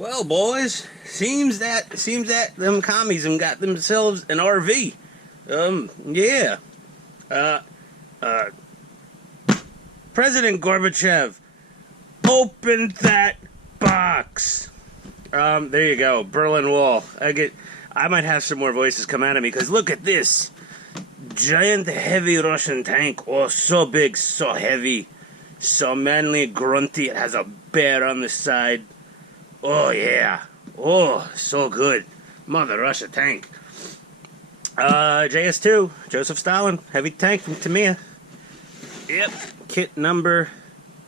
Well, boys, seems that them commies have got themselves an RV. Yeah. Uh, uh, President Gorbachev, open that box. There you go, Berlin Wall. I might have some more voices come out of me because look at this giant, heavy Russian tank. Oh, so big, so heavy, so manly, grunty. It has a bear on the side. Oh, yeah. Oh, so good. Mother Russia tank. JS-2, Joseph Stalin, heavy tank from Tamiya. Yep, kit number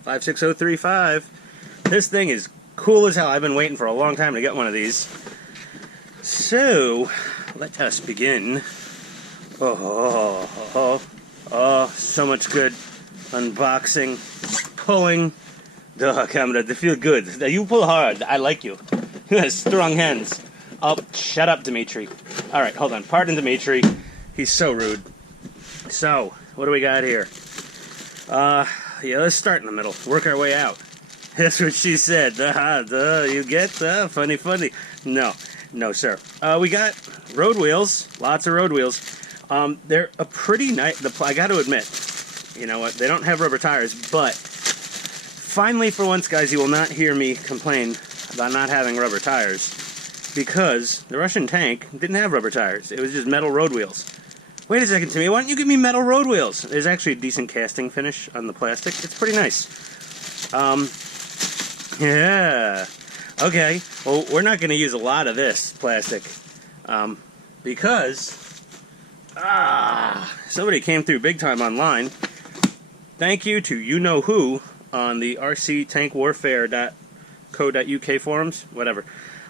56035. This thing is cool as hell. I've been waiting for a long time to get one of these. So, let us begin. Oh, so much good unboxing, pulling. Duh, camera, they feel good. You pull hard. I like you. Strong hands. Oh, shut up, Dimitri. All right, hold on. Pardon Dimitri. He's so rude. So, what do we got here? Yeah, let's start in the middle. Work our way out. That's what she said. You get funny. No, sir. We got road wheels. Lots of road wheels. They're a pretty nice. I got to admit, you know what? They don't have rubber tires, but finally, for once, guys, you will not hear me complain about not having rubber tires because the Russian tank didn't have rubber tires. It was just metal road wheels. Wait a second, Timmy. Why don't you give me metal road wheels? There's actually a decent casting finish on the plastic. It's pretty nice. Yeah. Okay. Well, we're not going to use a lot of this plastic because somebody came through big time online. Thank you to you-know-who on the rctankwarfare.co.uk forums, whatever.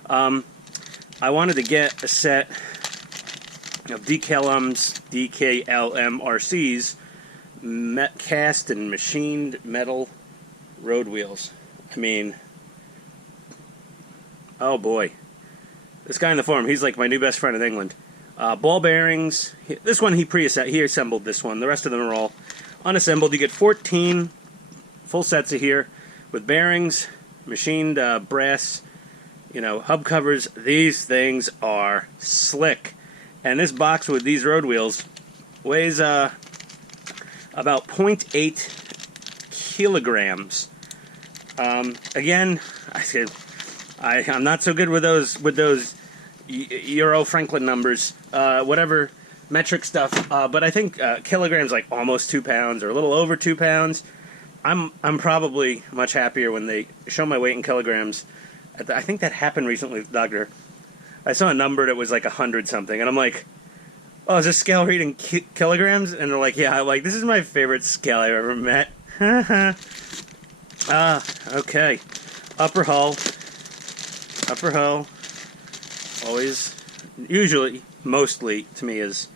I wanted to get a set of DKLM RCs, cast and machined metal road wheels. I mean, oh boy. This guy in the forum, he's like my new best friend in England. Ball bearings. This one he assembled this one. The rest of them are all unassembled. You get 14 full sets of here with bearings, machined brass, hub covers. These things are slick. And this box with these road wheels weighs about 0.8 kilograms. Again, I'm not so good with those Euro Franklin numbers, whatever metric stuff. But I think kilograms like almost 2 pounds or a little over 2 pounds. I'm probably much happier when they show my weight in kilograms. I think that happened recently with the doctor. I saw a number that was like 100 something, and I'm like, "Oh, is this scale reading kilograms?" And they're like, "Yeah." I'm like, "This is my favorite scale I've ever met." Okay. Upper hull. Always, usually, mostly to me is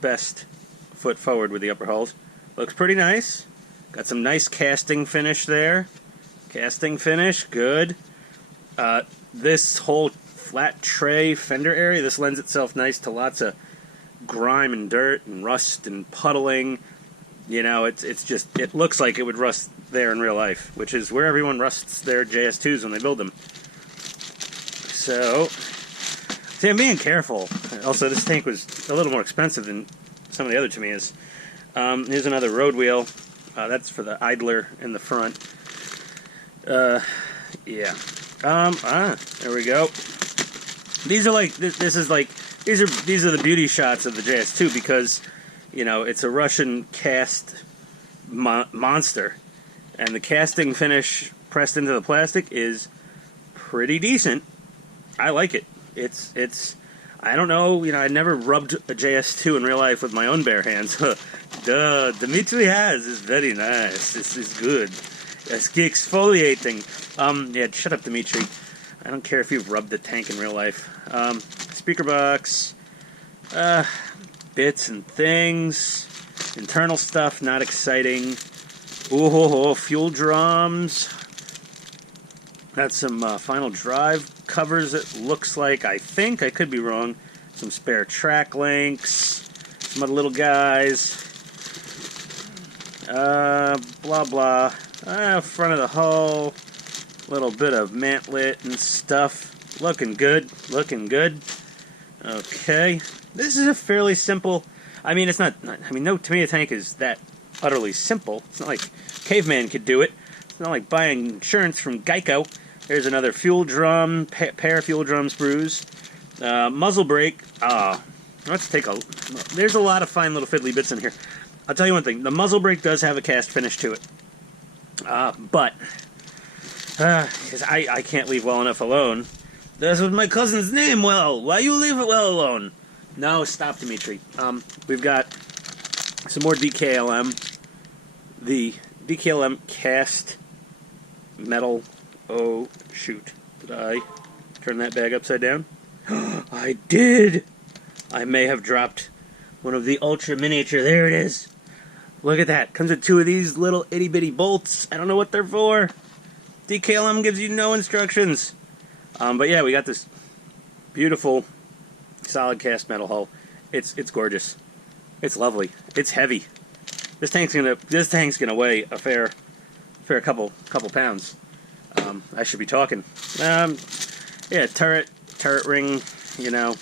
best foot forward with the upper hulls. Looks pretty nice. Got some nice casting finish there. Casting finish, good. This whole flat tray fender area, this lends itself nice to lots of grime and dirt and rust and puddling. It looks like it would rust there in real life, which is where everyone rusts their JS2s when they build them. So, see, I'm being careful. Also, this tank was a little more expensive than some of the other Tamiyas. Here's another road wheel. That's for the idler in the front. Yeah. There we go. These are like these are the beauty shots of the JS2 because, it's a Russian cast monster, and the casting finish pressed into the plastic is pretty decent. I like it. It's I don't know, I never rubbed a JS2 in real life with my own bare hands. Duh, Dimitri has. It's very nice. This is good. It's exfoliating. Yeah, shut up, Dimitri. I don't care if you've rubbed the tank in real life. Speaker box. Bits and things. Internal stuff, not exciting. Ooh, fuel drums. Got some final drive covers, it looks like. I think, I could be wrong. Some spare track links. Some other little guys. Blah, blah. Front of the hull. Little bit of mantlet and stuff. Looking good. Looking good. Okay. This is a fairly simple... I mean, it's not... I mean, no Tamiya tank is that utterly simple. It's not like Caveman could do it. It's not like buying insurance from Geico. There's another fuel drum, pair of fuel drum sprues. Muzzle brake. Let's take a... There's a lot of fine little fiddly bits in here. I'll tell you one thing. The muzzle brake does have a cast finish to it. But... 'cause I can't leave well enough alone. That's with my cousin's name well. Why you leave it well alone? No, stop, Dimitri. We've got some more DKLM. The DKLM cast metal. Oh, shoot. Did I turn that bag upside down? I did! I may have dropped one of the ultra miniature. There it is. Look at that. Comes with two of these little itty bitty bolts. I don't know what they're for. DKLM gives you no instructions. But yeah, we got this beautiful solid cast metal hull. It's gorgeous. It's lovely. It's heavy. This tank's gonna weigh a fair couple pounds. I should be talking. Yeah, turret ring. You know,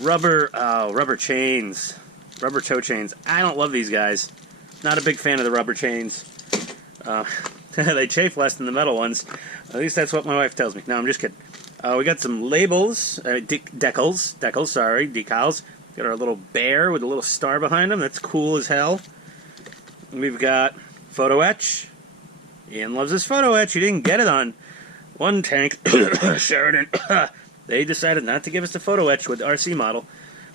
rubber chains, rubber toe chains. I don't love these guys. Not a big fan of the rubber chains. They chafe less than the metal ones. At least that's what my wife tells me. No, I'm just kidding. We got some labels, decals, decals. Got our little bear with a little star behind him. That's cool as hell. We've got photo etch. Ian loves his photo etch. He didn't get it on one tank. Sheridan. They decided not to give us the photo etch with the RC model,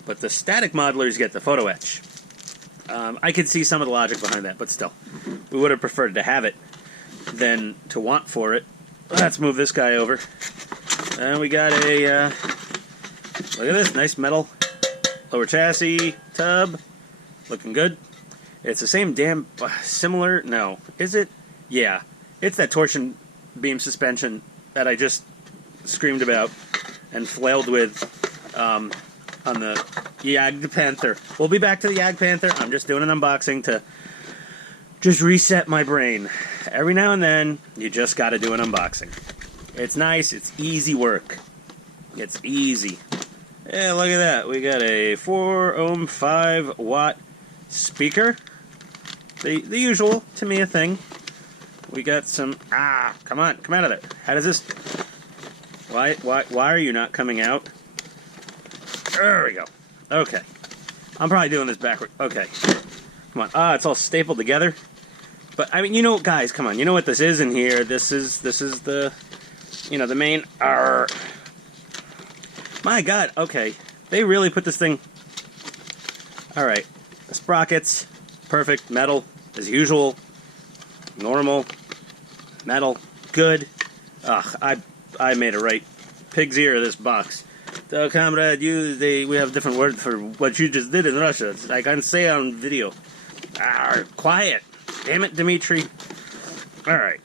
but the static modelers get the photo etch. I could see some of the logic behind that, but still. We would have preferred to have it than to want for it. Let's move this guy over. And we got a, look at this, nice metal lower chassis tub. Looking good. It's the same damn, similar, no. Is it? Yeah. It's that torsion beam suspension that I just screamed about and flailed with on the Jagd Panther. We'll be back to the Jagd Panther. I'm just doing an unboxing to just reset my brain. Every now and then, you just got to do an unboxing. It's nice. It's easy work. It's easy. Yeah, look at that. We got a 4-ohm, 5-watt speaker. The usual Tamiya thing. We got some... come on. Come out of there. How does this... Why are you not coming out? There we go. Okay. I'm probably doing this backward. Okay. Come on. It's all stapled together. But, I mean, you know, guys, come on. You know what this is in here. This is the... You know, the main... My God. Okay. They really put this thing... Alright. The sprockets. Perfect. Metal. As usual. Normal. Metal. Good. I made it right. Pig's ear of this box. So, comrade, we have different words for what you just did in Russia. I can't say on video. Quiet. Damn it, Dimitri. Alright.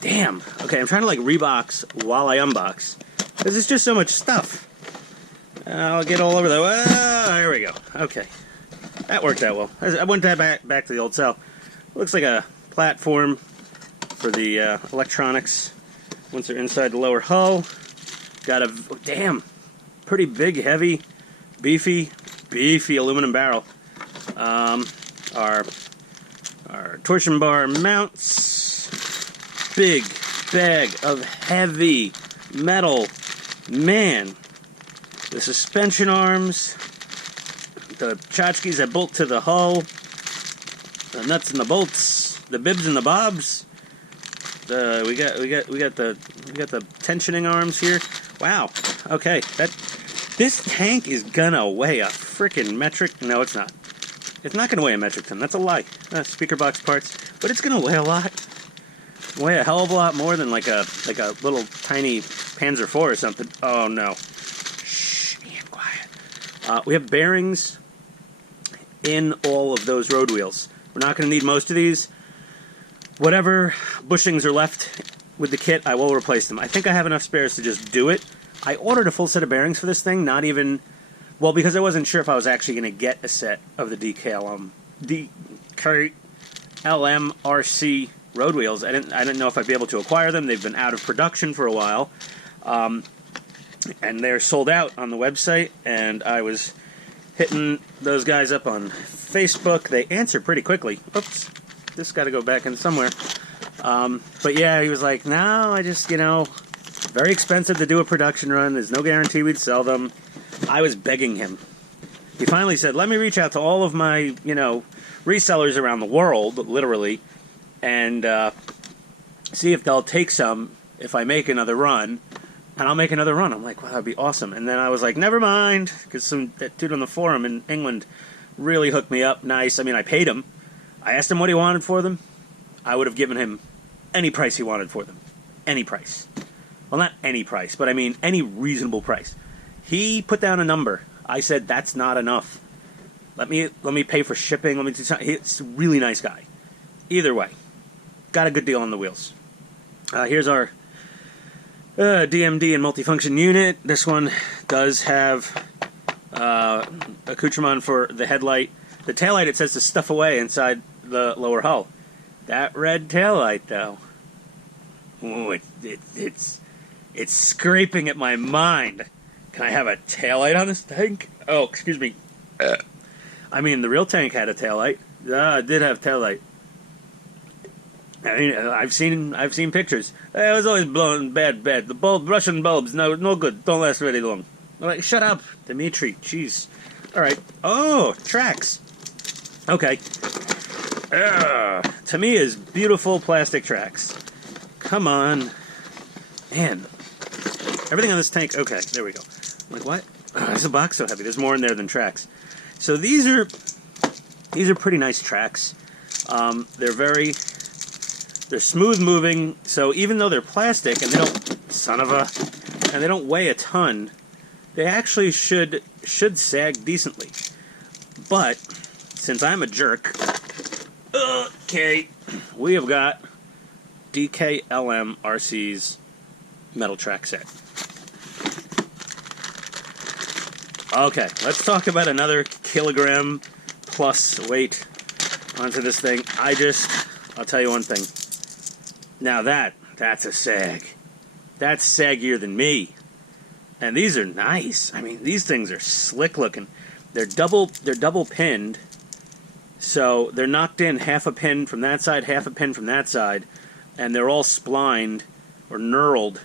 Damn. Okay, I'm trying to, like, rebox while I unbox. Because it's just so much stuff. I'll get all over the... there we go. Okay. That worked out well. I went back to the old cell. Looks like a platform for the electronics once they're inside the lower hull. Got a... Damn. Pretty big, heavy, beefy aluminum barrel. Our torsion bar mounts. Big bag of heavy metal. Man. The suspension arms. The tchotchkes that bolt to the hull. The nuts and the bolts. The bibs and the bobs. We got the tensioning arms here. Wow. Okay. This tank is gonna weigh a frickin' metric. No, it's not. It's not gonna weigh a metric ton. That's a lie. Speaker box parts, but it's gonna weigh a lot. Weigh a hell of a lot more than like a little tiny Panzer IV or something. Oh no. Shh. Ian, quiet. We have bearings in all of those road wheels. We're not gonna need most of these. Whatever bushings are left with the kit, I will replace them. I think I have enough spares to just do it. I ordered a full set of bearings for this thing, not even... Well, because I wasn't sure if I was actually going to get a set of the DKLM RC road wheels. I didn't know if I'd be able to acquire them. They've been out of production for a while, and they're sold out on the website. And I was hitting those guys up on Facebook. They answer pretty quickly. Oops, this got to go back in somewhere. But yeah, he was like, no, I just, very expensive to do a production run. There's no guarantee we'd sell them. I was begging him. He finally said, let me reach out to all of my, resellers around the world, literally, and see if they'll take some if I make another run. And I'll make another run. I'm like, wow, that'd be awesome. And then I was like, never mind, because that dude on the forum in England really hooked me up nice. I mean, I paid him. I asked him what he wanted for them. I would have given him any price he wanted for them. Any price. Well, not any price, but I mean any reasonable price. He put down a number. I said, that's not enough. Let me pay for shipping. Let me do something. He's a really nice guy. Either way, got a good deal on the wheels. Here's our DMD and multifunction unit. This one does have accoutrement for the headlight. The taillight, it says to stuff away inside the lower hull. That red taillight, though, ooh, it's scraping at my mind. Can I have a taillight on this tank? Oh, excuse me. I mean, the real tank had a taillight. It did have taillight. I mean, I've seen pictures. It was always blowing bad. The Russian bulbs, no good. Don't last very long. I'm like, shut up, Dimitri. Jeez. All right. Oh, tracks. Okay. Tamiya's beautiful plastic tracks. Come on. Man. Everything on this tank. Okay, there we go. I'm like, what? This box so heavy. There's more in there than tracks. So these are pretty nice tracks. They're smooth moving. So even though they're plastic and they don't weigh a ton, they actually should sag decently. But since I'm a jerk, okay, we have got DKLM RC's metal track set. Okay, let's talk about another kilogram plus weight onto this thing. I'll tell you one thing. Now that's a sag. That's saggier than me. And these are nice. I mean, these things are slick looking. They're double pinned. So they're knocked in half a pin from that side, half a pin from that side, and they're all splined or knurled.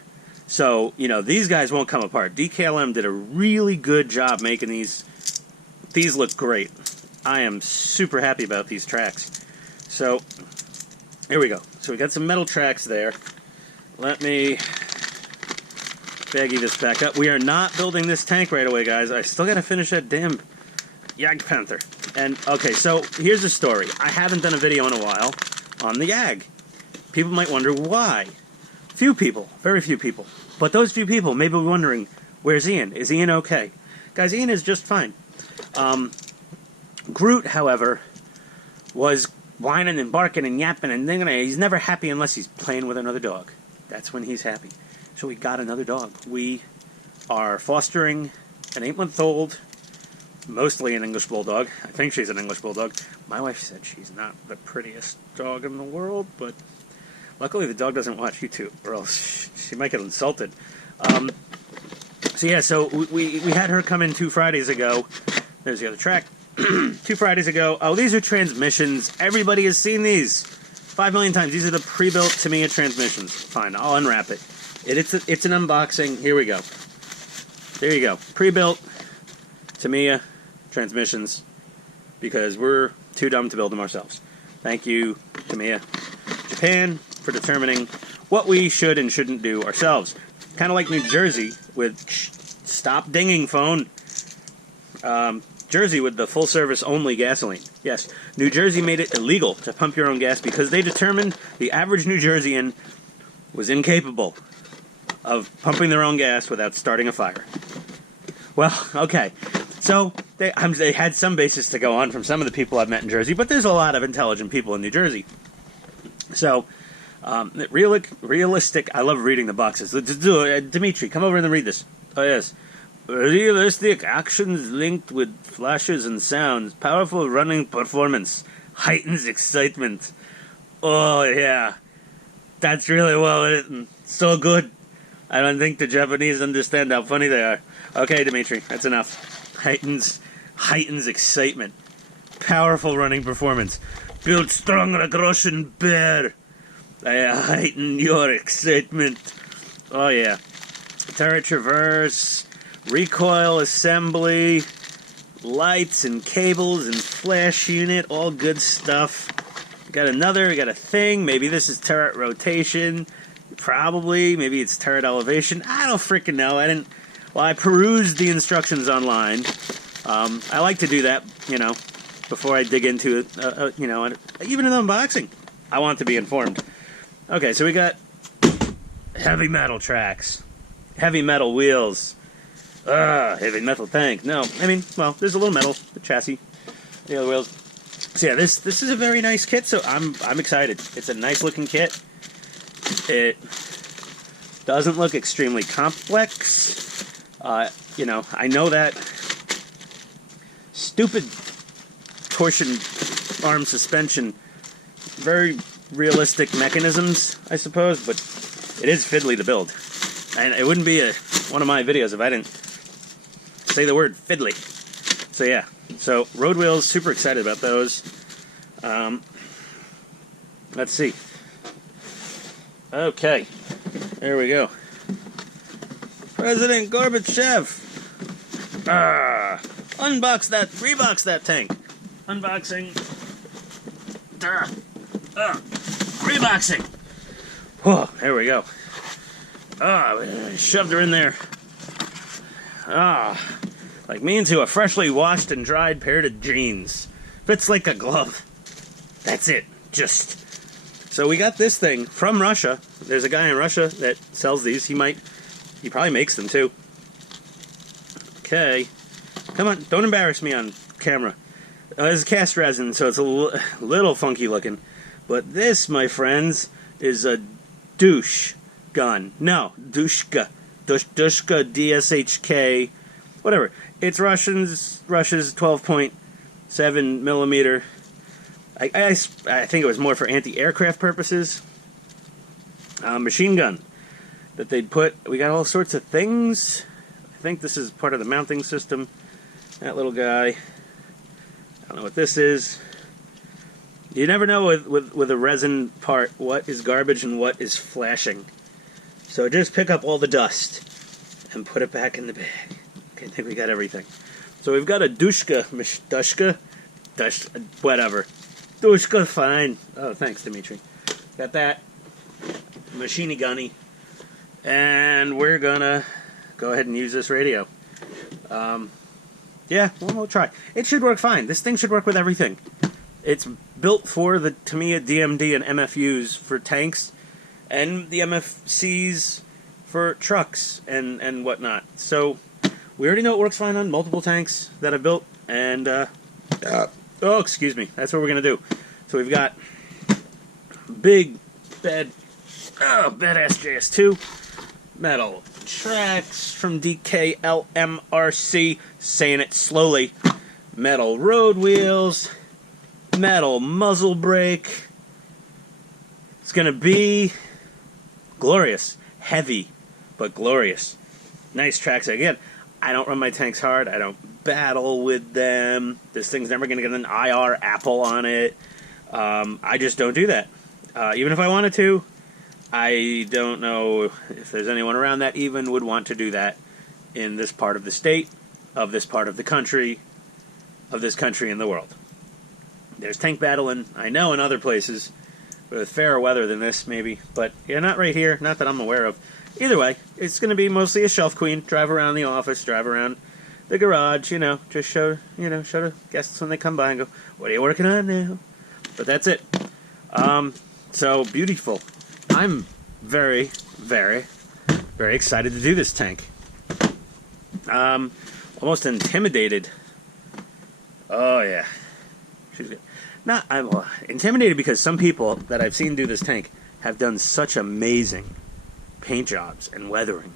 So, these guys won't come apart. DKLM did a really good job making these. These look great. I am super happy about these tracks. So, here we go. So we got some metal tracks there. Let me baggy this back up. We are not building this tank right away, guys. I still got to finish that damn Yag Panther. And, okay, so here's the story. I haven't done a video in a while on the Yag. People might wonder why. Few people, very few people. But those few people may be wondering, where's Ian? Is Ian okay? Guys, Ian is just fine. Groot, however, was whining and barking and yapping and he's never happy unless he's playing with another dog. That's when he's happy. So we got another dog. We are fostering an 8-month-old, mostly an English Bulldog. I think she's an English Bulldog. My wife said she's not the prettiest dog in the world, but luckily the dog doesn't watch YouTube, or else she might get insulted. So we had her come in 2 Fridays ago. There's the other track. 2 Fridays ago. Oh, these are transmissions. Everybody has seen these 5 million times. These are the pre-built Tamiya transmissions. Fine, I'll unwrap it. It's an unboxing. Here we go. There you go. Pre-built Tamiya transmissions, because we're too dumb to build them ourselves. Thank you, Tamiya Japan, for determining what we should and shouldn't do ourselves. Kind of like New Jersey with stop dinging phone. Jersey with the full service only gasoline. Yes, New Jersey made it illegal to pump your own gas because they determined the average New Jerseyan was incapable of pumping their own gas without starting a fire. Well, okay. So they had some basis to go on from some of the people I've met in Jersey, but there's a lot of intelligent people in New Jersey. So, realistic, I love reading the boxes. Dimitri, come over and read this. Oh, yes. Realistic actions linked with flashes and sounds. Powerful running performance. Heightens excitement. Oh, yeah. That's really well written. So good. I don't think the Japanese understand how funny they are. Okay, Dimitri, that's enough. Heightens excitement. Powerful running performance. Built strong like a Russian bear. I heighten your excitement. Oh, yeah. Turret traverse, recoil assembly, lights and cables and flash unit, all good stuff. We got a thing. Maybe this is turret rotation. Probably. Maybe it's turret elevation. I don't freaking know. I perused the instructions online. I like to do that, before I dig into it, even in unboxing. I want to be informed. Okay, so we got heavy metal tracks, heavy metal wheels, heavy metal tank. No, there's a little metal, the chassis, the other wheels. So yeah, this is a very nice kit, so I'm excited. It's a nice looking kit. It doesn't look extremely complex. I know that stupid torsion arm suspension, very realistic mechanisms, I suppose, but it is fiddly to build. And it wouldn't be one of my videos if I didn't say the word fiddly. So yeah, so road wheels, super excited about those. Let's see. Okay, there we go. President Gorbachev. Rebox that tank. Unboxing. Reboxing. Whoa, there we go. Shoved her in there. Like me into a freshly washed and dried pair of jeans. Fits like a glove. That's it. So we got this thing from Russia. There's a guy in Russia that sells these. He probably makes them too. Okay. Come on, don't embarrass me on camera. This is cast resin, so it's a little funky looking. But this, my friends, is a douche gun. No, dushka. Dushka, DSHK, whatever. It's Russia's 12.7 millimeter. I think it was more for anti-aircraft purposes. Machine gun that they'd put. We got all sorts of things. I think this is part of the mounting system. That little guy. I don't know what this is. You never know with a resin part what is garbage and what is flashing. So just pick up all the dust and put it back in the bag. Okay, I think we got everything. So we've got a dushka, whatever. Dushka, fine. Oh, thanks, Dimitri. Got that. Machine gunny. And we're gonna go ahead and use this radio. Yeah, we'll try. It should work fine. This thing should work with everything. It's built for the Tamiya DMD and MFUs for tanks, and the MFCs for trucks and whatnot. So we already know it works fine on multiple tanks that I've built, and oh, excuse me, that's what we're gonna do. So we've got big badass JS-2 metal tracks from DKLM RC, saying it slowly, metal road wheels, metal muzzle brake. It's gonna be glorious, heavy but glorious. Nice tracks. Again, I don't run my tanks hard. I don't battle with them. This thing's never gonna get an IR apple on it. I just don't do that. Even if I wanted to, I don't know if there's anyone around that even would want to do that in this part of the state, of this part of the country, of this country and the world. There's tank battling, I know, in other places, with fairer weather than this, maybe, but yeah, not right here, not that I'm aware of. Either way, it's going to be mostly a shelf queen, drive around the office, drive around the garage, just show the guests when they come by and go, what are you working on now? But that's it. So, beautiful. I'm very, very, very excited to do this tank. Almost intimidated. Oh, yeah. She's good. I'm intimidated because some people that I've seen do this tank have done such amazing paint jobs and weathering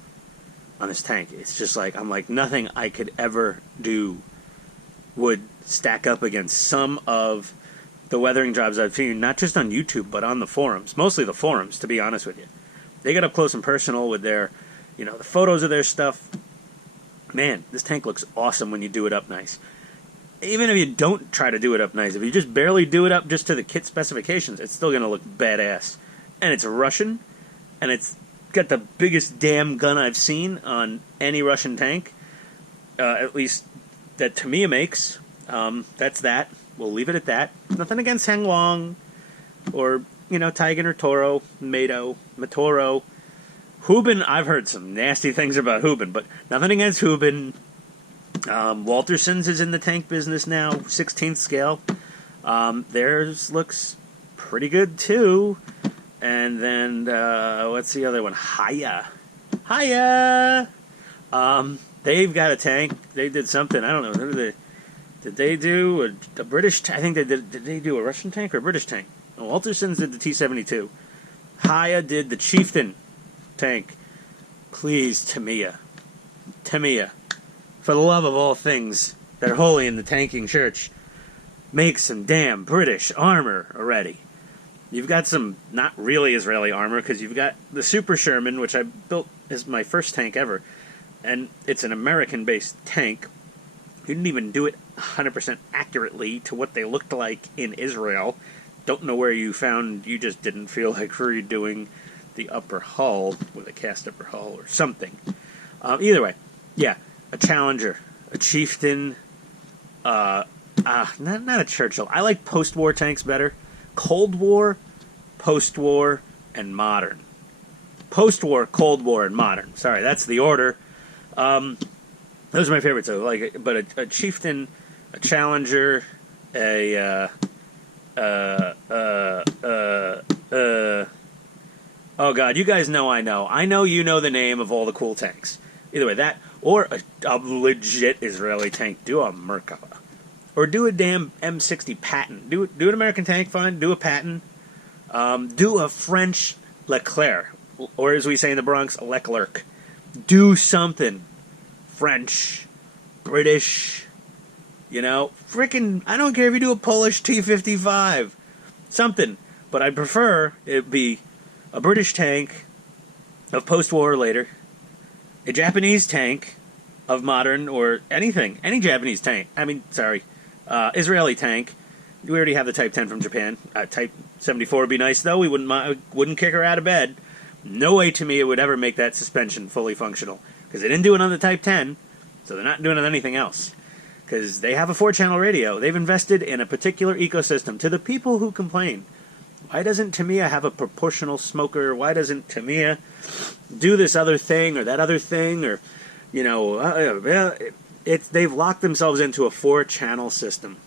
on this tank. It's just like, I'm like, nothing I could ever do would stack up against some of the weathering jobs I've seen, not just on YouTube, but on the forums. Mostly the forums, to be honest with you. They get up close and personal with their, the photos of their stuff. Man, this tank looks awesome when you do it up nice. Even if you don't try to do it up nice, if you just barely do it up just to the kit specifications, it's still going to look badass. And it's Russian, and it's got the biggest damn gun I've seen on any Russian tank, at least that Tamiya makes. That's that. We'll leave it at that. Nothing against Hengwang or, Tigan or Toro, Mato, Matoro. Hubin, I've heard some nasty things about Hubin, but nothing against Hubin. Walterson's is in the tank business now, 16th scale. Theirs looks pretty good too. And then, what's the other one? Hiya. They've got a tank. They did something. I don't know. Did they do a British? I think they did. Did they do a Russian tank or a British tank? Walterson's did the T-72. Hiya did the Chieftain tank. Please, Tamiya, for the love of all things that are holy in the tanking church, make some damn British armor already. You've got some not really Israeli armor, because you've got the Super Sherman, which I built as my first tank ever, and it's an American-based tank. You didn't even do it 100% accurately to what they looked like in Israel. Don't know where you just didn't feel like redoing the upper hull with a cast upper hull or something. Either way, yeah, a Challenger, a Chieftain, not a Churchill. I like post-war tanks better. Cold War, post-war, and modern. Post-war, Cold War, and modern. Sorry, that's the order. Those are my favorites, though. But a Chieftain, a Challenger, oh god, you guys know I know. I know you know the name of all the cool tanks. Either way, that, or a legit Israeli tank. Do a Merkava. Or do a damn M60 Patton. Do an American tank, fine. Do a Patton. Do a French Leclerc. Or as we say in the Bronx, Leclerc. Do something. French. British. Frickin', I don't care if you do a Polish T-55. Something. But I'd prefer it be a British tank of post-war or later. A Japanese tank of modern or anything. Any Japanese tank. Israeli tank. We already have the Type 10 from Japan. Type 74 would be nice, though. We wouldn't kick her out of bed. No way to me it would ever make that suspension fully functional. Because they didn't do it on the Type 10, so they're not doing it on anything else. Because they have a 4-channel radio. They've invested in a particular ecosystem. To the people who complain, why doesn't Tamiya have a proportional smoker? Why doesn't Tamiya do this other thing or that other thing? Or, they've locked themselves into a 4-channel system.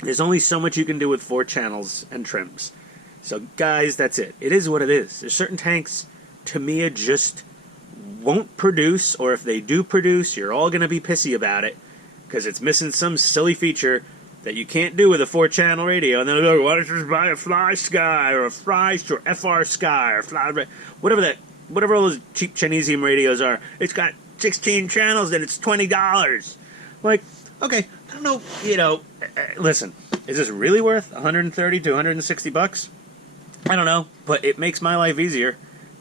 There's only so much you can do with 4 channels and trims. So, guys, that's it. It is what it is. There's certain tanks Tamiya just won't produce, or if they do produce, you're all going to be pissy about it, because it's missing some silly feature that you can't do with a 4-channel radio. And then they'll go, why don't you just buy a Fly Sky, or a Fry, or FR Sky, or Fly, whatever all those cheap Chinesium radios are. It's got 16 channels and it's $20. Like, okay, I don't know, listen, is this really worth $130 to $160? I don't know, but it makes my life easier,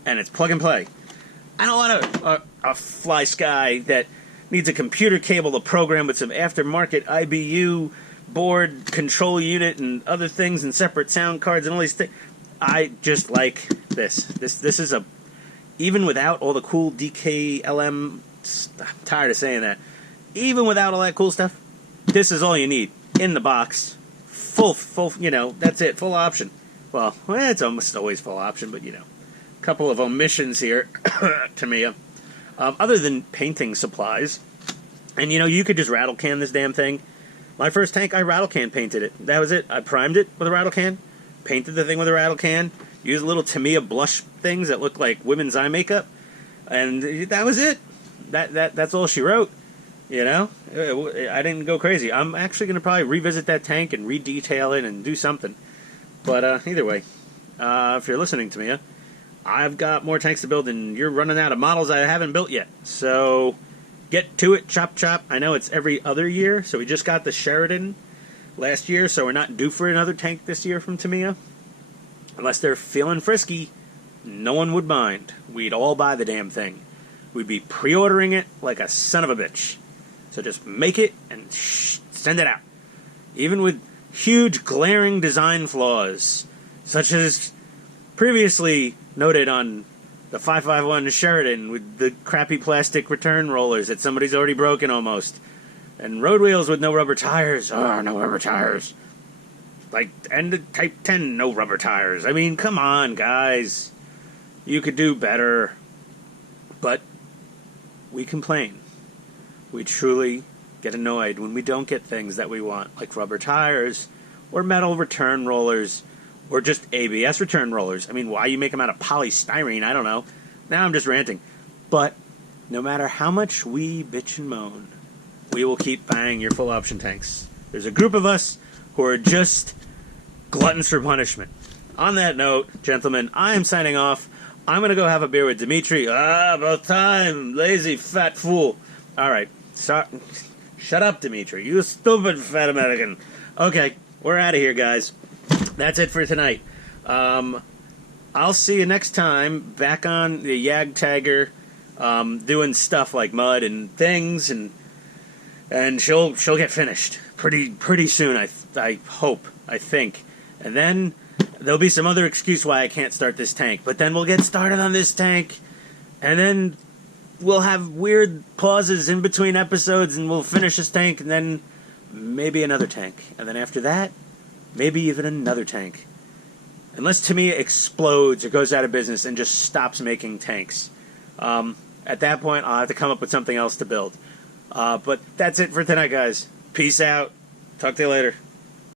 and it's plug and play. I don't want a Fly Sky that needs a computer cable to program with some aftermarket IBU board control unit and other things and separate sound cards and all these things. I just like this. This is even without all the cool DKLM, I'm tired of saying that. Even without all that cool stuff, this is all you need in the box. Full, that's it, full option. Well, it's almost always full option, but a couple of omissions here, Tamiya. Other than painting supplies, and you could just rattle can this damn thing. My first tank, I rattle can painted it. That was it. I primed it with a rattle can, painted the thing with a rattle can, used little Tamiya blush things that look like women's eye makeup, and that was it. That's all she wrote. I didn't go crazy. I'm actually going to probably revisit that tank and redetail it and do something. But either way, if you're listening to me, I've got more tanks to build, and you're running out of models I haven't built yet. So get to it, chop chop. I know it's every other year, so we just got the Sheridan last year, so we're not due for another tank this year from Tamiya. Unless they're feeling frisky, no one would mind. We'd all buy the damn thing. We'd be pre-ordering it like a son of a bitch. So just make it and send it out. Even with huge glaring design flaws, such as previously noted on the 551 Sheridan with the crappy plastic return rollers that somebody's already broken almost. And road wheels with no rubber tires. Oh, no rubber tires. And the Type 10, no rubber tires. I mean, come on, guys. You could do better. But we complain. We truly get annoyed when we don't get things that we want, like rubber tires, or metal return rollers, or just ABS return rollers. I mean, why you make them out of polystyrene, I don't know. Now I'm just ranting. But no matter how much we bitch and moan, we will keep buying your full option tanks. There's a group of us who are just gluttons for punishment. On that note, gentlemen, I am signing off. I'm going to go have a beer with Dimitri. About time, lazy fat fool. All right, shut up, Dimitri. You stupid fat American. Okay, we're out of here, guys. That's it for tonight. I'll see you next time back on the Yag Tagger, doing stuff like mud and things, and she'll get finished pretty soon. I hope, I think, and then there'll be some other excuse why I can't start this tank. But then we'll get started on this tank, and then we'll have weird pauses in between episodes, and we'll finish this tank, and then maybe another tank, and then after that, maybe even another tank. Unless Tamiya explodes or goes out of business and just stops making tanks. At that point, I'll have to come up with something else to build. But that's it for tonight, guys. Peace out. Talk to you later.